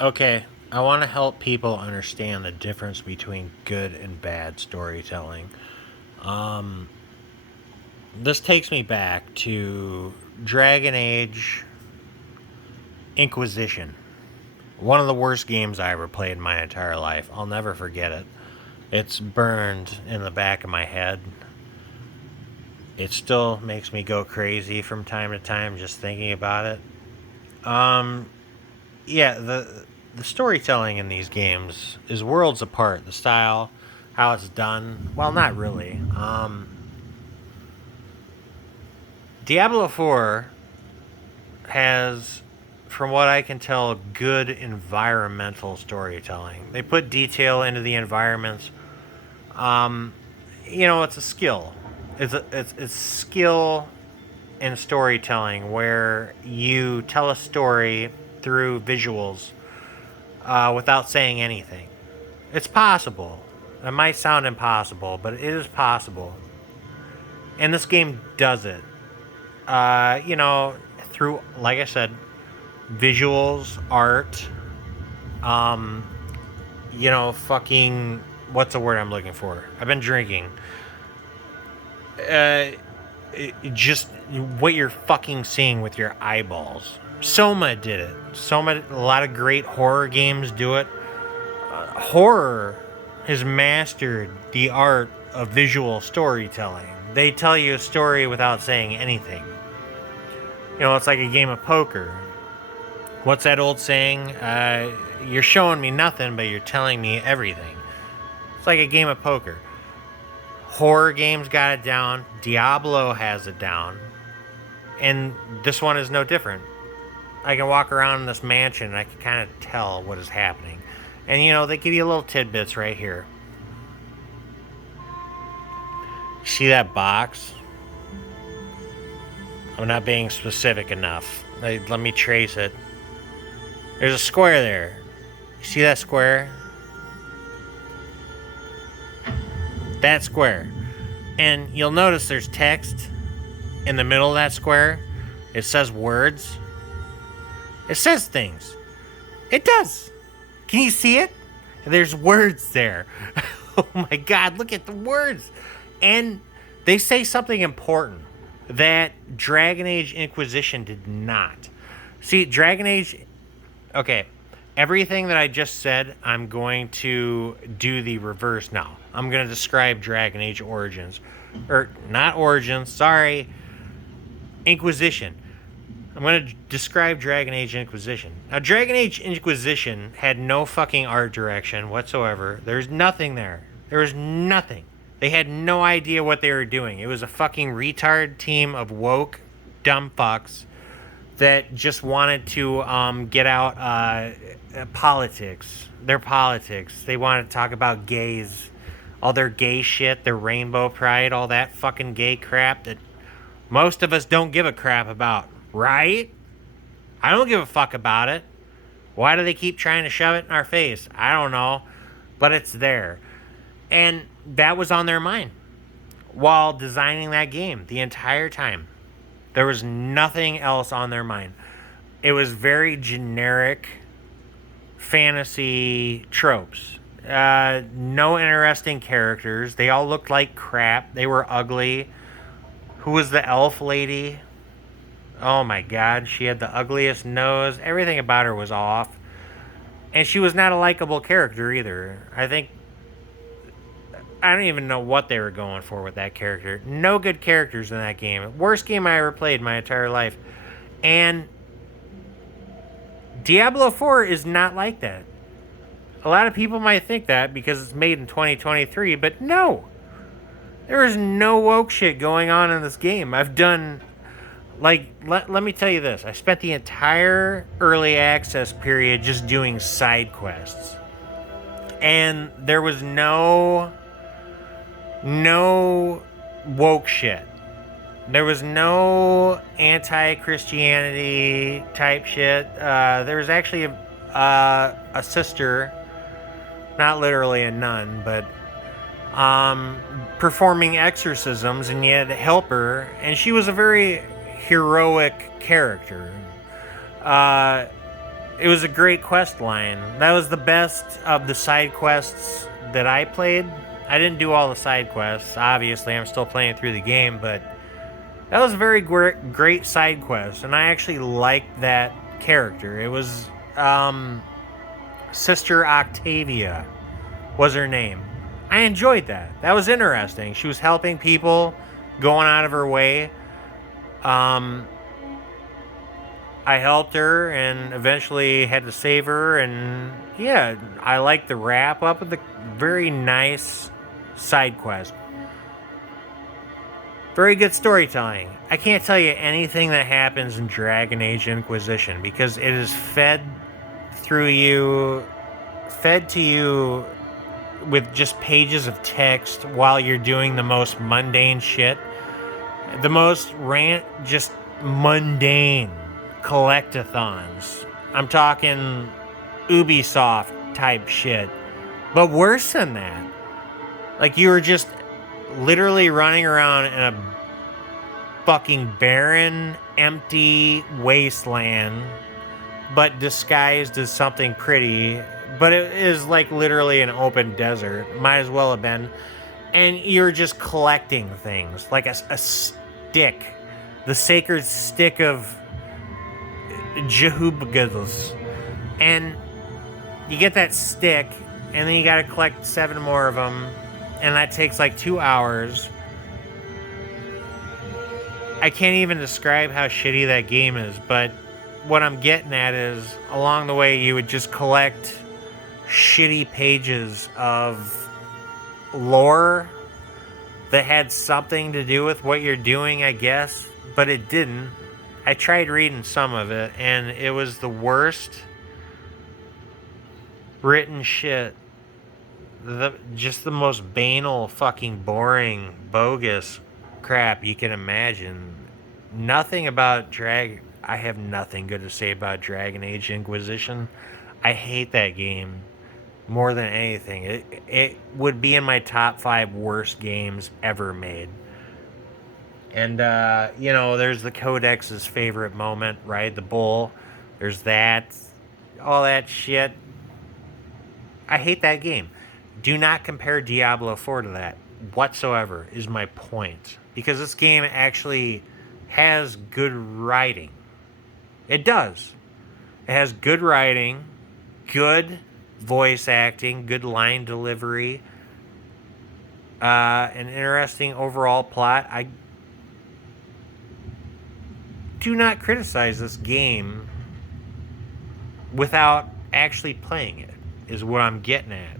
Okay, I want to help people understand the difference between good and bad storytelling. Um, this takes me back to Dragon Age Inquisition. One of the worst games I ever played in my entire life. I'll never forget it. It's burned in the back of my head. It still makes me go crazy from time to time just thinking about it. Um, yeah, the storytelling in these games is worlds apart. The style, how it's done. Well, not really. Diablo 4 has, from what I can tell, good environmental storytelling. They put detail into the environments. Um, it's a skill. It's skill in storytelling where you tell a story through visuals without saying anything. It's possible. It might sound impossible, but it is possible. And this game does it. Through, like I said, visuals, art, um, fucking, what's the word I'm looking for? I've been drinking. Uh, just what you're fucking seeing with your eyeballs. Soma did it. A lot of great horror games do it. Horror has mastered the art of visual storytelling. They tell you a story without saying anything. It's like a game of poker. What's that old saying? You're showing me nothing, but you're telling me everything. It's like a game of poker. Horror games got it down. Diablo has it down. And this one is no different. I can walk around in this mansion and I can kind of tell what is happening. And they give you little tidbits right here. See that box? I'm not being specific enough. Let me trace it. There's a square there. You see that square? That square. And you'll notice there's text in the middle of that square. It says words. It says things. It does. Can you see it? There's words there. Oh my god, look at the words. And they say something important that Dragon Age Inquisition did not. See, Dragon Age. Okay, everything that I just said, I'm going to do the reverse now. I'm going to describe Dragon Age Origins. Or, not Origins, sorry. Inquisition. I'm going to describe Dragon Age Inquisition. Now, Dragon Age Inquisition had no fucking art direction whatsoever. There's nothing there. There was nothing. They had no idea what they were doing. It was a fucking retard team of woke, dumb fucks that just wanted to get out politics. Their politics. They wanted to talk about gays. All their gay shit, their rainbow pride, all that fucking gay crap that most of us don't give a crap about. Right? I don't give a fuck about it. Why do they keep trying to shove it in our face? I don't know. But it's there. And that was on their mind while designing that game the entire time. There was nothing else on their mind. It was very generic fantasy tropes. No interesting characters. They all looked like crap. They were ugly. Who was the elf lady? Oh my god, she had the ugliest nose. Everything about her was off. And she was not a likable character either. I don't even know what they were going for with that character. No good characters in that game. Worst game I ever played in my entire life. And Diablo 4 is not like that. A lot of people might think that because it's made in 2023, but no. There is no woke shit going on in this game. I've done, let me tell you this. I spent the entire early access period just doing side quests. And there was no woke shit. There was no anti-Christianity type shit. There was actually a sister, not literally a nun, but performing exorcisms, and you had to help her, and she was a very heroic character. It was a great quest line. That was the best of the side quests that I played. I didn't do all the side quests. Obviously, I'm still playing through the game, but that was a very great side quest, and I actually liked that character. It was Sister Octavia was her name. I enjoyed that. That was interesting. She was helping people, going out of her way. Um, I helped her and eventually had to save her. And yeah, I like the wrap up of the very nice side quest. Very good storytelling. I can't tell you anything that happens in Dragon Age Inquisition because it is fed to you with just pages of text while you're doing the most mundane shit. The most just mundane collectathons. I'm talking Ubisoft type shit. But worse than that. Like you were just literally running around in a fucking barren, empty wasteland, but disguised as something pretty. But it is like literally an open desert. Might as well have been. And you're just collecting things like a stick, the sacred stick of Jehubgadus. And you get that stick, and then you gotta collect 7 more of them, and that takes like 2 hours. I can't even describe how shitty that game is, but what I'm getting at is along the way you would just collect shitty pages of lore that had something to do with what you're doing, I guess, but it didn't. I tried reading some of it, and it was the worst written shit. Just the most banal, fucking boring, bogus crap you can imagine. Nothing about I have nothing good to say about Dragon Age Inquisition. I hate that game more than anything. It would be in my top 5 worst games ever made. And, there's the Codex's favorite moment, right? The bull. There's that. All that shit. I hate that game. Do not compare Diablo 4 to that whatsoever, is my point. Because this game actually has good writing. It does. It has good writing, good voice acting, good line delivery, an interesting overall plot. I do not criticize this game without actually playing it, is what I'm getting at.